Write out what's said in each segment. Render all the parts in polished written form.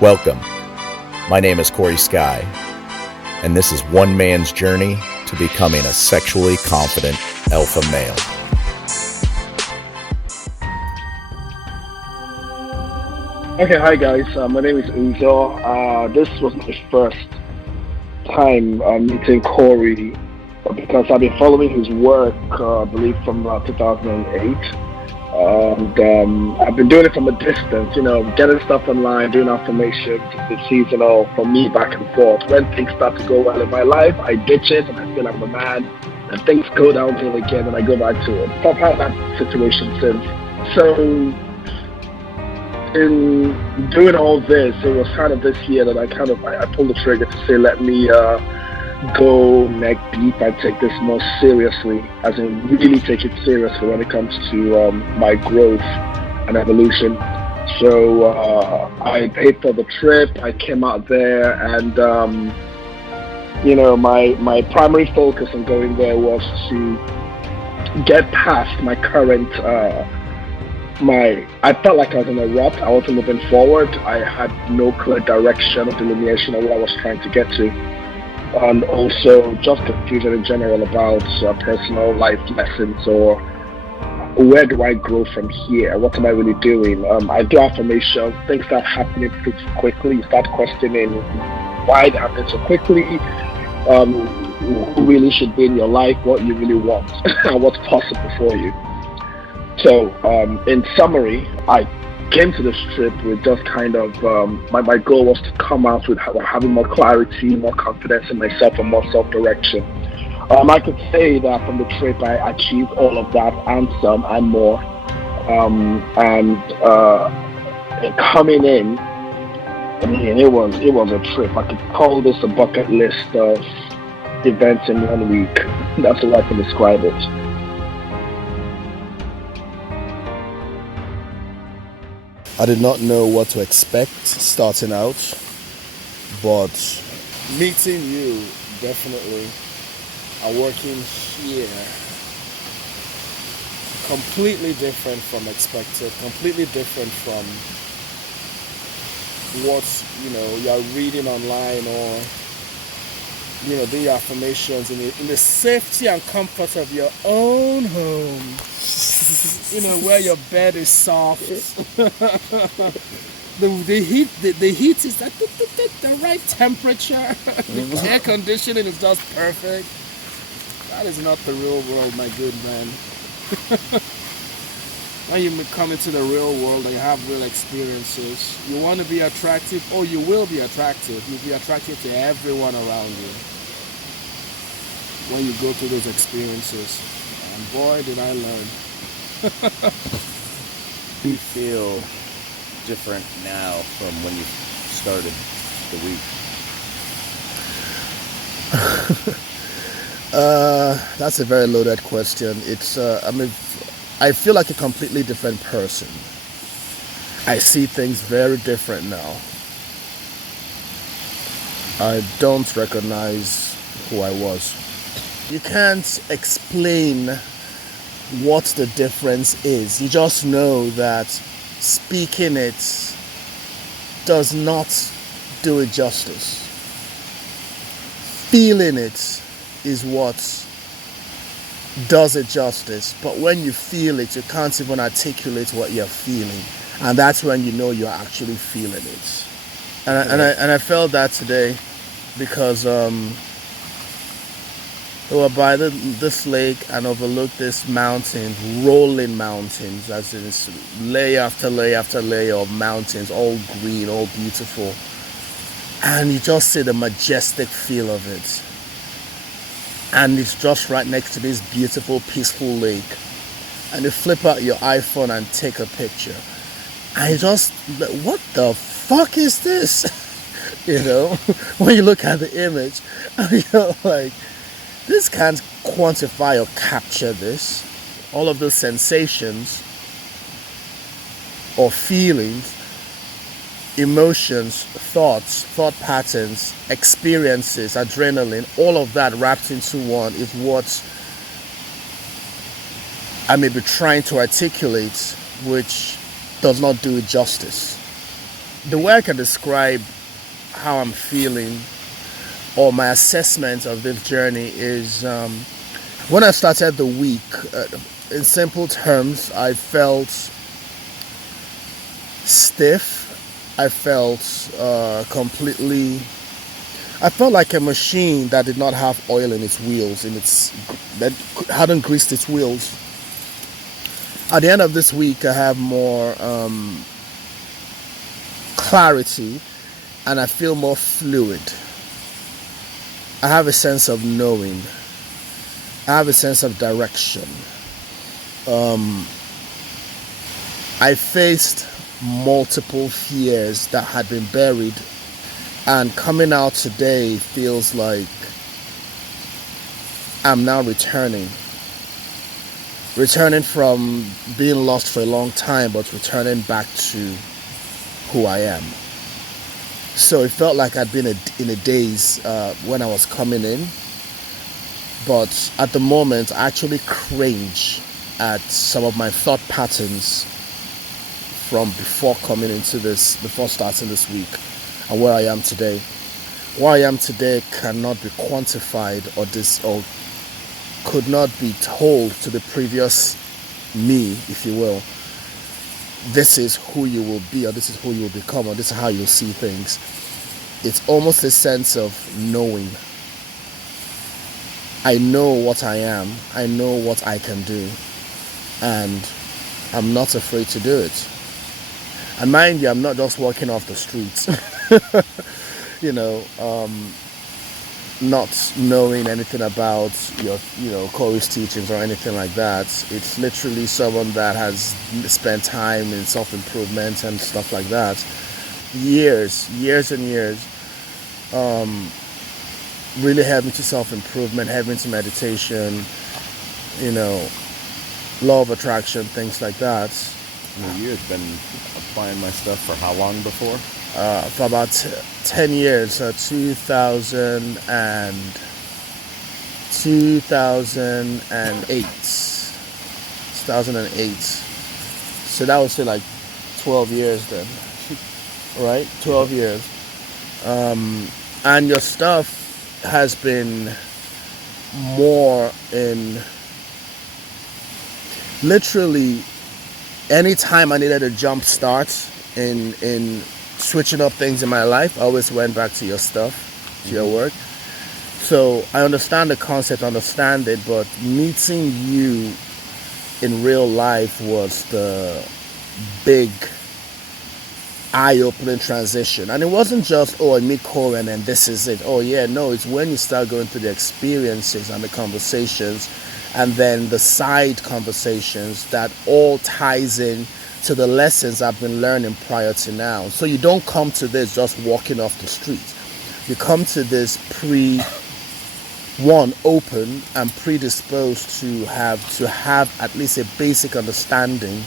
Welcome. My name is Cory Skyy, and this is one man's journey to becoming a sexually confident alpha male. Okay, hi guys. My name is Uzo. This was my first time meeting Cory because I've been following his work, I believe, from 2008. And I've been doing it from a distance, getting stuff online, doing affirmations. It's seasonal for me back and forth. When things start to go well in my life, I ditch it and I feel like I'm a man. And things go downhill again and I go back to it. So I've had that situation since. So in doing all this, it was kind of this year that I pulled the trigger to say, let me go neck deep and take this more seriously, as in really take it seriously when it comes to my growth and evolution. So I paid for the trip. I came out there, and my primary focus on going there was to get past my current. I felt like I was in a rut. I wasn't moving forward. I had no clear direction or delineation of what I was trying to get to. And also just confusion in general about personal life lessons, or where do I grow from here? What am I really doing? I do affirmations. Things start happening pretty quickly. You start questioning why they happen so quickly, who really should be in your life, what you really want, and what's possible for you. So in summary, I came to this trip with just kind of, my goal was to come out with having more clarity, more confidence in myself, and more self-direction. I could say that from the trip I achieved all of that and some and more. Coming in, I mean, it was a trip. I could call this a bucket list of events in 1 week. That's the way I can describe it. I did not know what to expect starting out, but meeting you definitely, working here, completely different from expected, completely different from what you're reading online, or the affirmations in the safety and comfort of your own home. Where your bed is soft. the heat is at the right temperature. The air conditioning is just perfect. That is not the real world, my good man. When you come into the real world and you have real experiences, you want to be attractive, or you will be attractive. You'll be attractive to everyone around you when you go through those experiences. And boy, did I learn. Do you feel different now from when you started the week? That's a very loaded question. It's I feel like a completely different person. I see things very different now. I don't recognize who I was. You can't explain what the difference is. You just know that speaking it does not do it justice. Feeling it is what does it justice. But when you feel it, you can't even articulate what you're feeling. And that's when you know you're actually feeling it. And I felt that today because we were by this lake and overlooked this mountain, rolling mountains, as in it's layer after layer after layer of mountains, all green, all beautiful. And you just see the majestic feel of it. And it's just right next to this beautiful, peaceful lake. And you flip out your iPhone and take a picture. And you just, what the fuck is this? When you look at the image, and you're like, this can't quantify or capture this. All of those sensations or feelings, emotions, thoughts, thought patterns, experiences, adrenaline, all of that wrapped into one is what I may be trying to articulate, which does not do it justice. the way I can describe how I'm feeling or my assessment of this journey is when I started the week, in simple terms, I felt stiff. I felt I felt like a machine that did not have oil in its wheels, that hadn't greased its wheels. At the end of this week, I have more clarity, and I feel more fluid. I have a sense of knowing. I have a sense of direction. I faced multiple fears that had been buried, and coming out today feels like I'm now returning from being lost for a long time, but returning back to who I am. So it felt like I'd been in a daze when I was coming in, but at the moment I actually cringe at some of my thought patterns from before starting this week, and where I am today. Where I am today cannot be quantified or could not be told to the previous me, if you will. This is who you will be, or this is who you will become, or this is how you'll see things. It's almost a sense of knowing. I know what I am. I know what I can do. And I'm not afraid to do it. And mind you, I'm not just walking off the streets. Not knowing anything about Cory's teachings or anything like that. It's literally someone that has spent time in self-improvement and stuff like that. Years and years. Really heavy into self-improvement, heavy into meditation, law of attraction, things like that. You've been applying my stuff for how long before? For about 10 years, 2008. So that would say like 12 years then, right? 12 years. And your stuff has been more in literally anytime I needed a jump start in switching up things in my life, I always went back to your stuff, to your work. So I understand the concept, understand it, but meeting you in real life was the big eye-opening transition. And it wasn't just, I meet Cory and then this is it. Oh yeah, no, it's when you start going through the experiences and the conversations and then the side conversations that all ties in to the lessons I've been learning prior to now. So you don't come to this just walking off the street. You come to this open and predisposed to have at least a basic understanding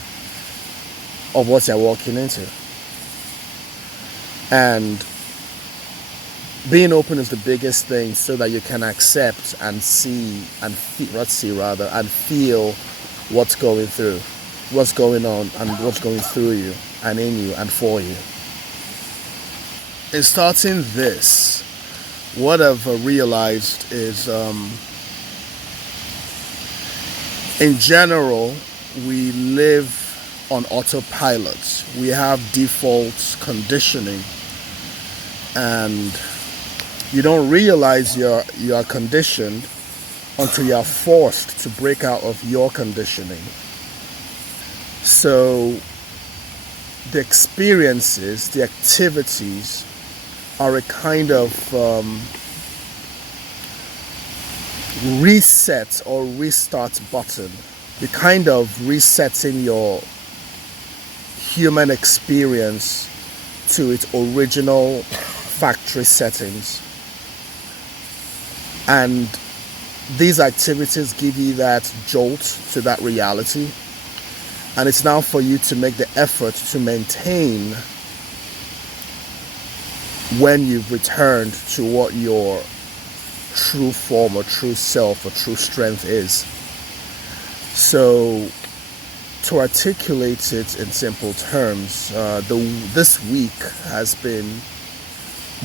of what you're walking into. And being open is the biggest thing, so that you can accept and see and feel what's going through, what's going on, and what's going through you and in you and for you. In starting this, what I've realized is, in general, we live on autopilot. We have default conditioning, and you don't realize you are conditioned until you are forced to break out of your conditioning. So the experiences, the activities are a kind of reset or restart button. You're kind of resetting your human experience to its original factory settings. And these activities give you that jolt to that reality. And it's now for you to make the effort to maintain when you've returned to what your true form or true self or true strength is. So to articulate it in simple terms, this week has been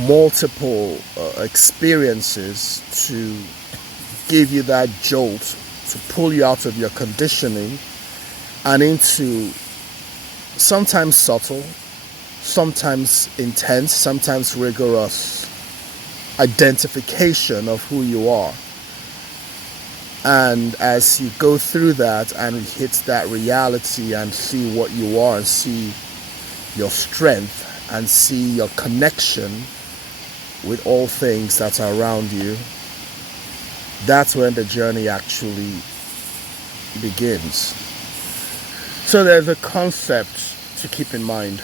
multiple experiences to give you that jolt, to pull you out of your conditioning and into sometimes subtle, sometimes intense, sometimes rigorous identification of who you are. And as you go through that and hit that reality and see what you are and see your strength and see your connection with all things that are around you, that's when the journey actually begins. So there's a concept to keep in mind.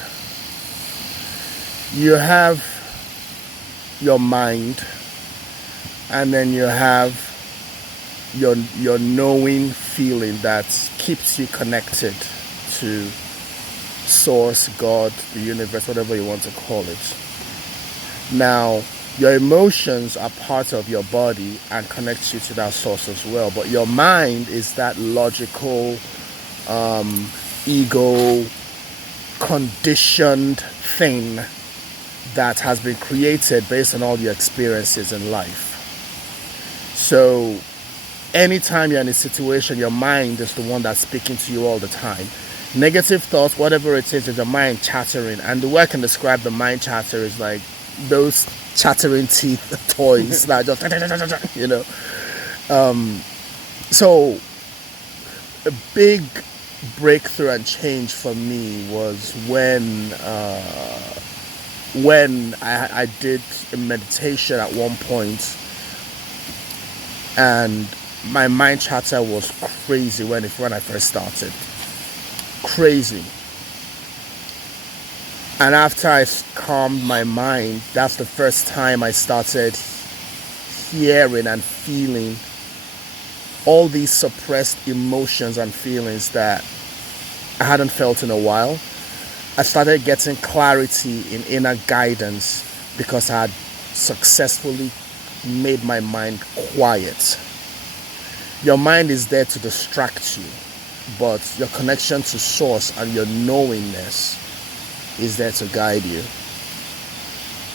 You have your mind, and then you have your knowing feeling that keeps you connected to source, God, the universe, whatever you want to call it. Now, your emotions are part of your body and connects you to that source as well. But your mind is that logical, ego, conditioned thing that has been created based on all your experiences in life. So anytime you're in a situation, your mind is the one that's speaking to you all the time. Negative thoughts, whatever it is the mind chattering. And the way I can describe the mind chatter is like those chattering teeth toys that just, you know. So a big breakthrough and change for me was when I did a meditation at one point, and my mind chatter was crazy when I first started. Crazy. And after I calmed my mind, that's the first time I started hearing and feeling all these suppressed emotions and feelings that I hadn't felt in a while. I started getting clarity in inner guidance because I had successfully made my mind quiet. Your mind is there to distract you, but your connection to source and your knowingness is there to guide you.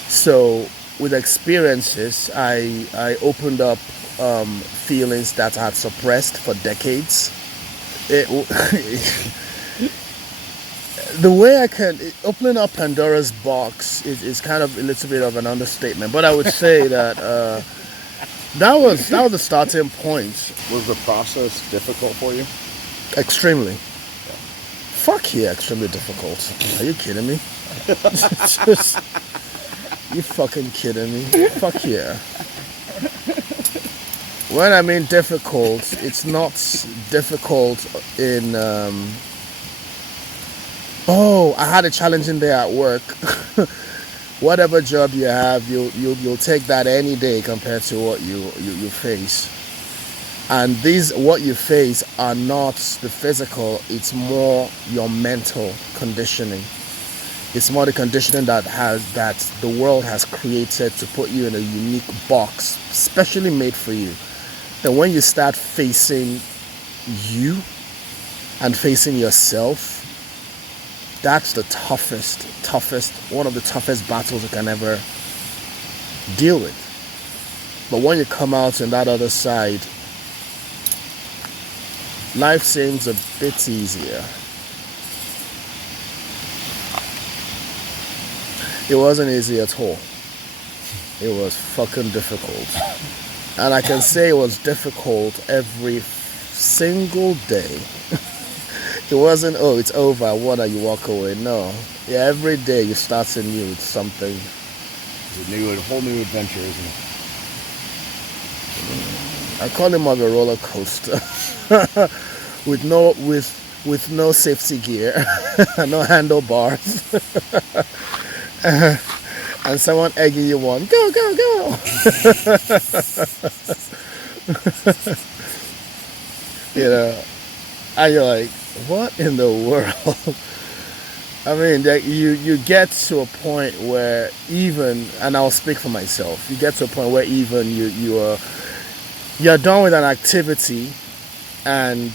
So with experiences, I opened up feelings that I had suppressed for decades. The way I can, opening up Pandora's box is kind of a little bit of an understatement, but I would say that that was the starting point. Was the process difficult for you? Extremely. Yeah. Fuck yeah, extremely difficult. Are you kidding me? Just, you fucking kidding me? Fuck yeah. When I mean difficult, it's not difficult in I had a challenging day at work. Whatever job you have, you'll take that any day compared to what you face. And what you face are not the physical, it's more your mental conditioning. It's more the conditioning that the world has created to put you in a unique box, specially made for you. Then when you start facing you and facing yourself, that's the toughest, one of the toughest battles you can ever deal with. But when you come out on that other side, life seems a bit easier. It wasn't easy at all. It was fucking difficult. And I can say it was difficult every single day. It wasn't, it's over, what are you walk away? No. Yeah, every day you start anew with something. A whole new adventure, isn't it? I call it more of a roller coaster. with no safety gear, no handlebars. And someone egging you on, go, go, go. You know, and you're like, what in the world? I mean, you get to a point where even, and I'll speak for myself, you get to a point where even you're done with an activity and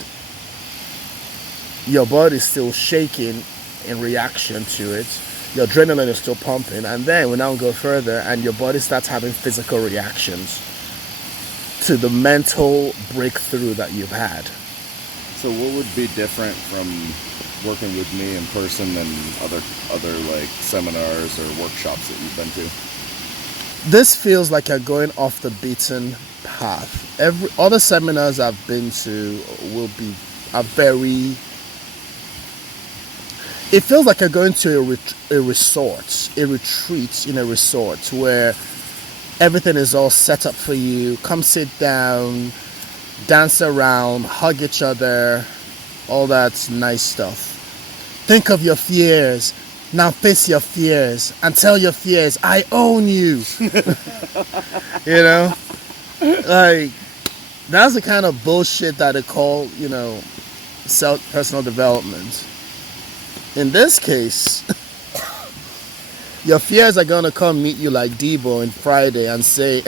your body's still shaking in reaction to it. Your adrenaline is still pumping, and then we now go further, and your body starts having physical reactions to the mental breakthrough that you've had. So what would be different from working with me in person than other like seminars or workshops that you've been to? This feels like you're going off the beaten path. Every other seminars I've been to are very. It feels like you're going to a resort, a retreat in a resort where everything is all set up for you. Come sit down, dance around, hug each other, all that nice stuff. Think of your fears. Now face your fears and tell your fears, I own you. You know? Like, that's the kind of bullshit that they call, personal development. In this case, your fears are going to come meet you like Debo on Friday and say,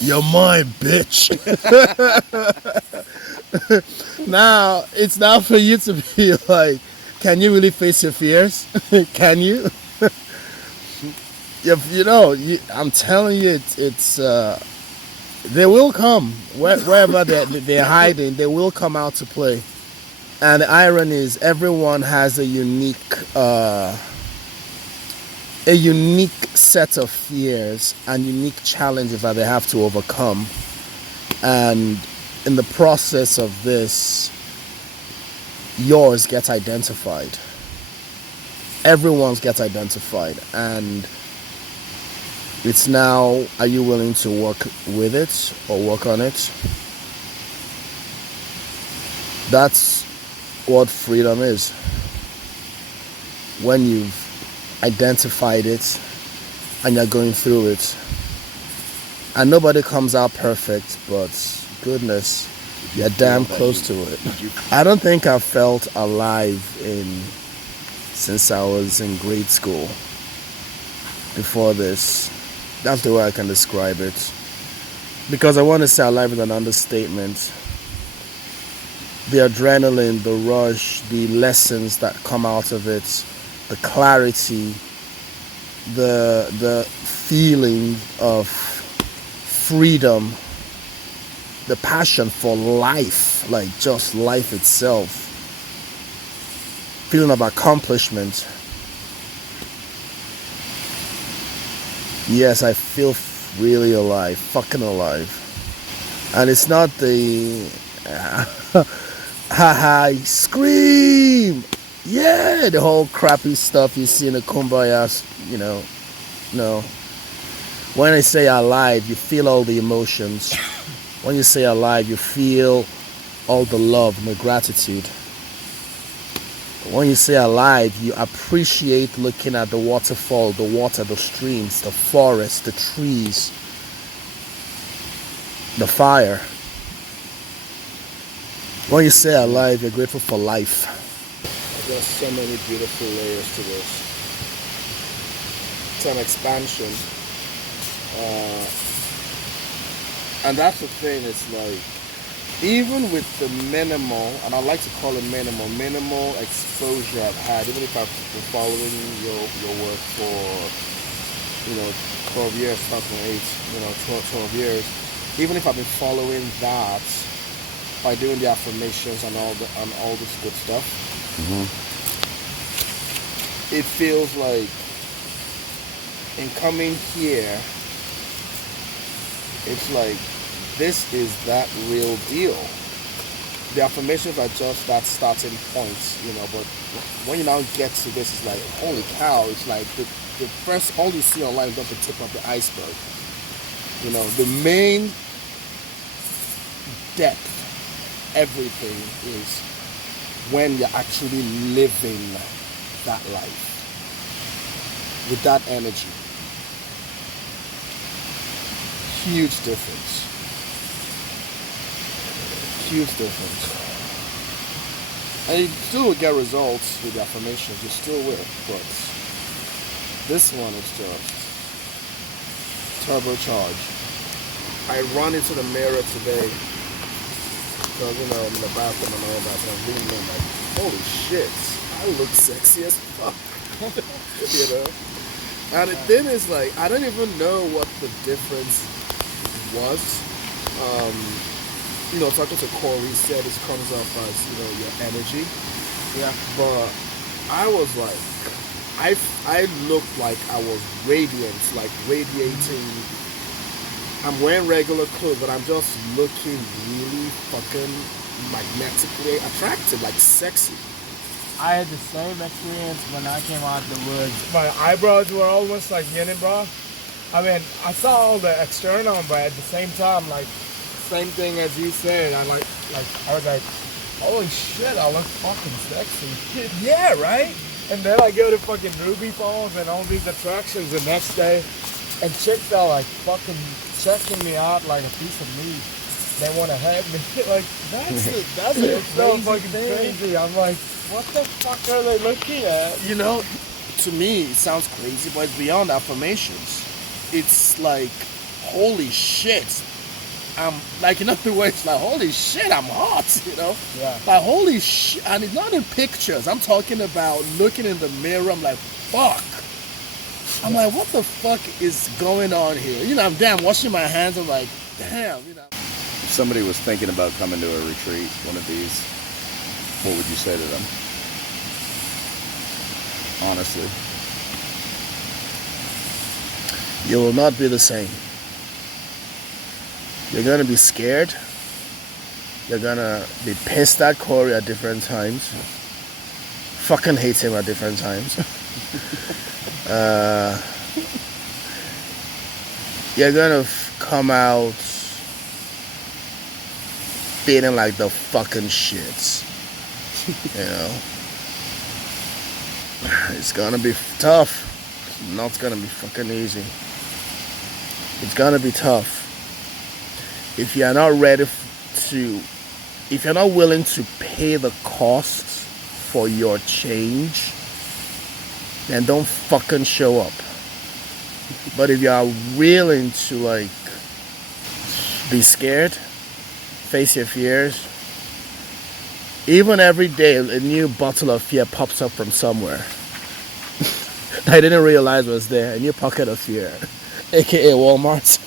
you're mine, bitch. Now, it's now for you to be like, can you really face your fears? Can you? I'm telling you, it's they will come. Wherever they're hiding, they will come out to play. And the irony is everyone has a unique set of fears and unique challenges that they have to overcome. And in the process of this, yours gets identified. Everyone's gets identified. And it's now, are you willing to work with it or work on it? That's what freedom is. When you've identified it and you're going through it. And nobody comes out perfect, but goodness, you're damn close to it. I don't think I've felt alive since I was in grade school. Before this, that's the way I can describe it. Because I want to say alive with an understatement. The adrenaline, the rush, the lessons that come out of it, the clarity, the feeling of freedom, the passion for life, like just life itself, feeling of accomplishment. Yes, I feel really alive, fucking alive. And it's not the haha, scream, yeah, the whole crappy stuff you see in the kumbaya, no. When I say alive, you feel all the emotions. When you say alive, you feel all the love and the gratitude. When you say alive, you appreciate looking at the waterfall, the water, the streams, the forest, the trees, the fire. When you say alive, you're grateful for life. There's so many beautiful layers to this. It's an expansion. And that's the thing, it's like, even with the minimal, and I like to call it minimal exposure I've had, even if I've been following your work for, 12 years, 2008, 12 years, even if I've been following that by doing the affirmations and all this good stuff, it feels like in coming here, it's like, this is that real deal. The affirmations are just that starting point, but when you now get to this, it's like, holy cow, it's like the first, all you see online is just the tip of the iceberg. The main depth, everything is when you're actually living that life with that energy. Huge difference. And you still will get results with the affirmations, you still will, but this one is just turbocharged. I run into the mirror today because I'm in the bathroom and all that, and I'm leaning in like holy shit, I look sexy as fuck. You know? And the thing is, like, I don't even know what the difference was. Talking to Cory said it comes up as, your energy. Yeah. But I was like, I looked like I was radiant, like radiating. I'm wearing regular clothes, but I'm just looking really fucking magnetically attractive, like sexy. I had the same experience when I came out the woods. My eyebrows were almost like unibrow. I mean, I saw all the external, but at the same time, like, same thing as you said. I was like, holy shit, I look fucking sexy. Yeah, right? And then I go to fucking Ruby Falls and all these attractions the next day, and chicks are like fucking checking me out like a piece of meat. They want to hug me. Like, that's so fucking crazy. I'm like, what the fuck are they looking at? To me, it sounds crazy, but it's beyond affirmations. It's like, holy shit. I'm like, in other words, like, holy shit, I'm hot, Yeah. Like, holy shit. And it's not in pictures. I'm talking about looking in the mirror. I'm like, fuck. I'm like, what the fuck is going on here? I'm damn washing my hands. I'm like, damn, If somebody was thinking about coming to a retreat, one of these, what would you say to them? Honestly. You will not be the same. You're going to be scared. You're going to be pissed at Cory at different times. Fucking hate him at different times. You're going to come out feeling like the fucking shit. It's going to be tough. It's not going to be fucking easy. It's going to be tough. If you're not ready if you're not willing to pay the cost for your change, then don't fucking show up. But if you are willing to, like, be scared, face your fears, even every day a new bottle of fear pops up from somewhere. I didn't realize was there, a new pocket of fear, aka Walmart.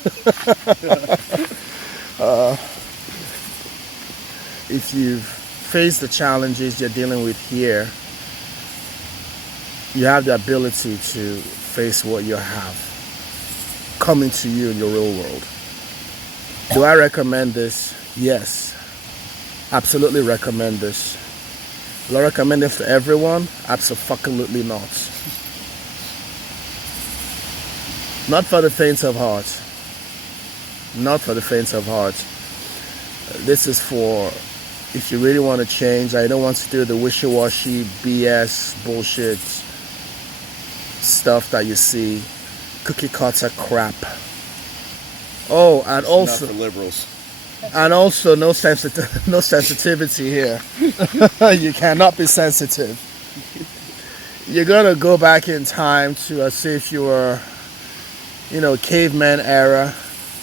If you've faced the challenges you're dealing with here, you have the ability to face what you have coming to you in your real world. Do I recommend this? Yes. Absolutely recommend this. Do I recommend it for everyone? Absolutely not. Not for the faint of heart. Not for the faint of heart. This is for if you really want to change. I don't want to do the wishy-washy BS bullshit stuff that you see, cookie cutter crap. Oh, and also not for liberals. And also no sensitivity here. You cannot be sensitive. You're gonna go back in time to as if you were, caveman era,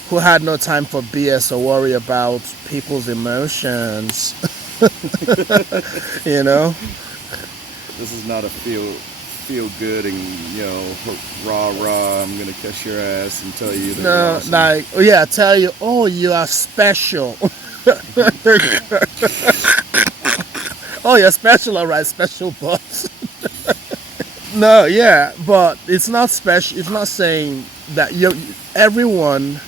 who had no time for BS or worry about people's emotions. This is not a feel good and rah I'm gonna kiss your ass and tell you that you're awesome. Tell you, oh, you are special. Oh, you're special, all right, special boss. No, yeah, but it's not special. It's not saying that everyone.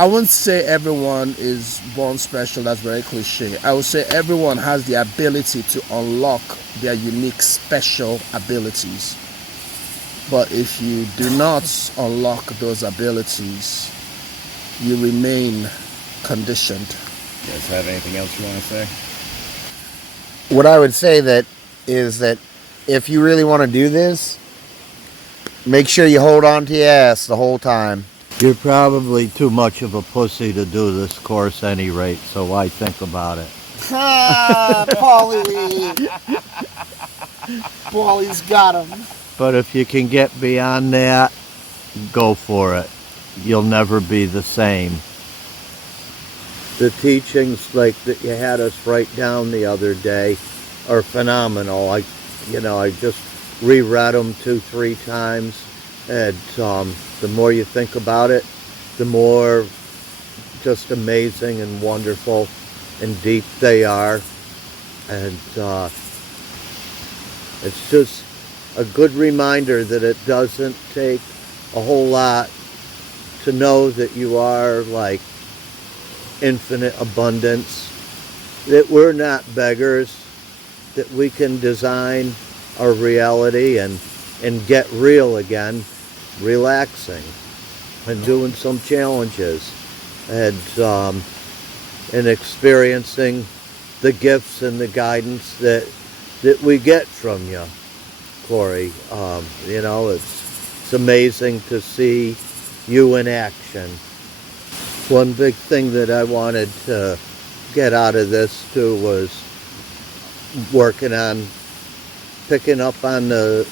I wouldn't say everyone is born special. That's very cliche. I would say everyone has the ability to unlock their unique special abilities. But if you do not unlock those abilities, you remain conditioned. You guys have anything else you want to say? What I would say is that if you really want to do this, make sure you hold on to your ass the whole time. You're probably too much of a pussy to do this course any rate, so why think about it? Paulie! Paulie's got him. But if you can get beyond that, go for it. You'll never be the same. The teachings like that you had us write down the other day are phenomenal. I just reread them 2-3 times, and the more you think about it, the more just amazing and wonderful and deep they are. And it's just a good reminder that it doesn't take a whole lot to know that you are like infinite abundance, that we're not beggars, that we can design our reality and get real again, relaxing and doing some challenges, and experiencing the gifts and the guidance that we get from you, Cory. It's amazing to see you in action. One big thing that I wanted to get out of this too was working on picking up on the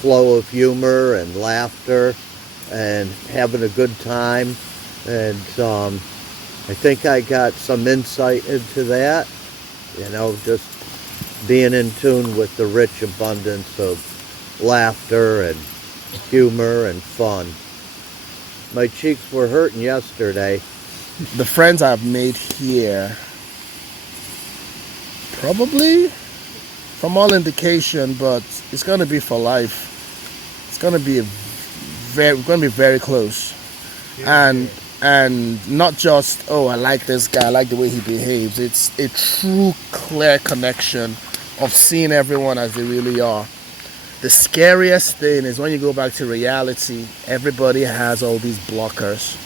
flow of humor and laughter and having a good time. And I think I got some insight into that, just being in tune with the rich abundance of laughter and humor and fun. My cheeks were hurting yesterday. The friends I've made here, probably, from all indication, but it's going to be for life. It's going to be very close. And not just, oh, I like this guy, I like the way he behaves. It's a true, clear connection of seeing everyone as they really are. The scariest thing is when you go back to reality, everybody has all these blockers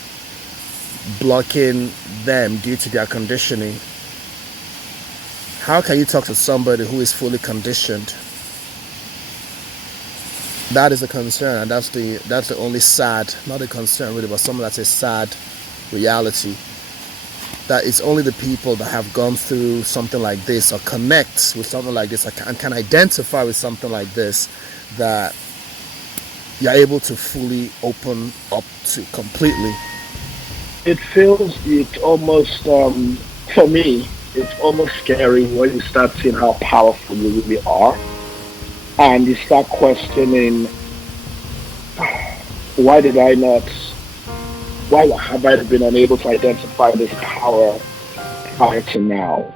blocking them due to their conditioning. How can you talk to somebody who is fully conditioned? That is a concern, and that's the only sad, not a concern really, but something that's a sad reality. That it's only the people that have gone through something like this or connect with something like this and can identify with something like this that you're able to fully open up to completely. It feels, it's almost, for me, it's almost scary when you start seeing how powerful you really are. And you start questioning, why have I been unable to identify this power prior to now?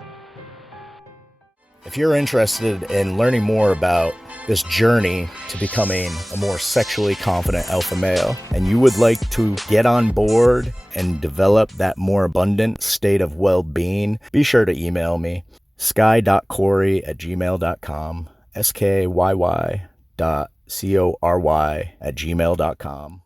If you're interested in learning more about this journey to becoming a more sexually confident alpha male, and you would like to get on board and develop that more abundant state of well-being, be sure to email me, skyy.cory@gmail.com, skyy.cory@gmail.com.